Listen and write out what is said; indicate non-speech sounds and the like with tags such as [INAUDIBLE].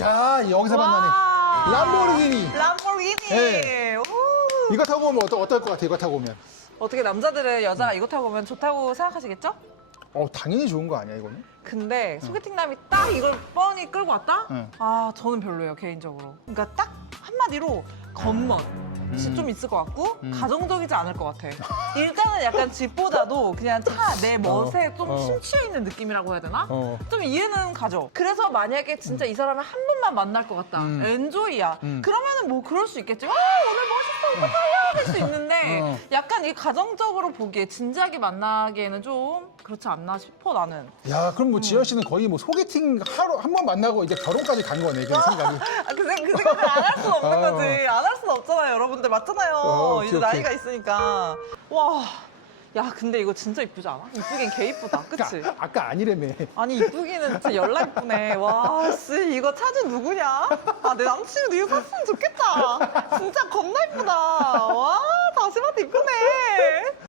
야 여기서 만나네. 와. 람보르기니. 람보르기니. 네. 오. 이거 타고 오면 어떨, 어떨 것 같아? 이거 타고 오면. 어떻게 남자들은 여자가 이거 타고 오면 좋다고 생각하시겠죠? 어 당연히 좋은 거 아니야 이거는? 근데 소개팅남이 딱 이걸 뻔히 끌고 왔다? 응. 아 저는 별로예요 개인적으로. 그러니까 딱 한마디로 겉멋. 지- 좀 있을 것 같고 음. 가정적이지 않을 것 같아. 일단은 약간 집보다도 그냥 차 내 멋에 좀 어. 심취해 있는 느낌이라고 해야 되나? 어. 좀 이해는 가죠. 그래서 만약에 진짜 이 사람을 한 번만 만날 것 같다. 음. 엔조이야. 음. 그러면은 뭐 그럴 수 있겠지. 와 오늘 멋있어 이거 타 요할수 있는데 [LAUGHS] 어. 약간 이 가정적으로 보기에 진지하게 만나기에는 좀 그렇지 않나 싶어 나는. 야 그럼 뭐 지현 씨는 거의 뭐 소개팅 하루 한 번 만나고 이제 결혼까지 간 거네 그 생각이. [LAUGHS] 아, 그, 생- 그 생각을 안 할 수는 없는 [LAUGHS] 어. 거지. 안 할 수는 없잖아요, 여러분들. 맞잖아요. 어, 오케이, 이제 오케이. 나이가 있으니까. 와. 야, 근데 이거 진짜 이쁘지 않아? 이쁘긴 개 이쁘다. 그치? 아까, 아까 아니래매. 아니, 이쁘기는 진짜 열나 이쁘네. 와, 씨, 이거 차주 누구냐? 아, 내 남친도 이거 샀으면 좋겠다. 진짜 겁나 이쁘다.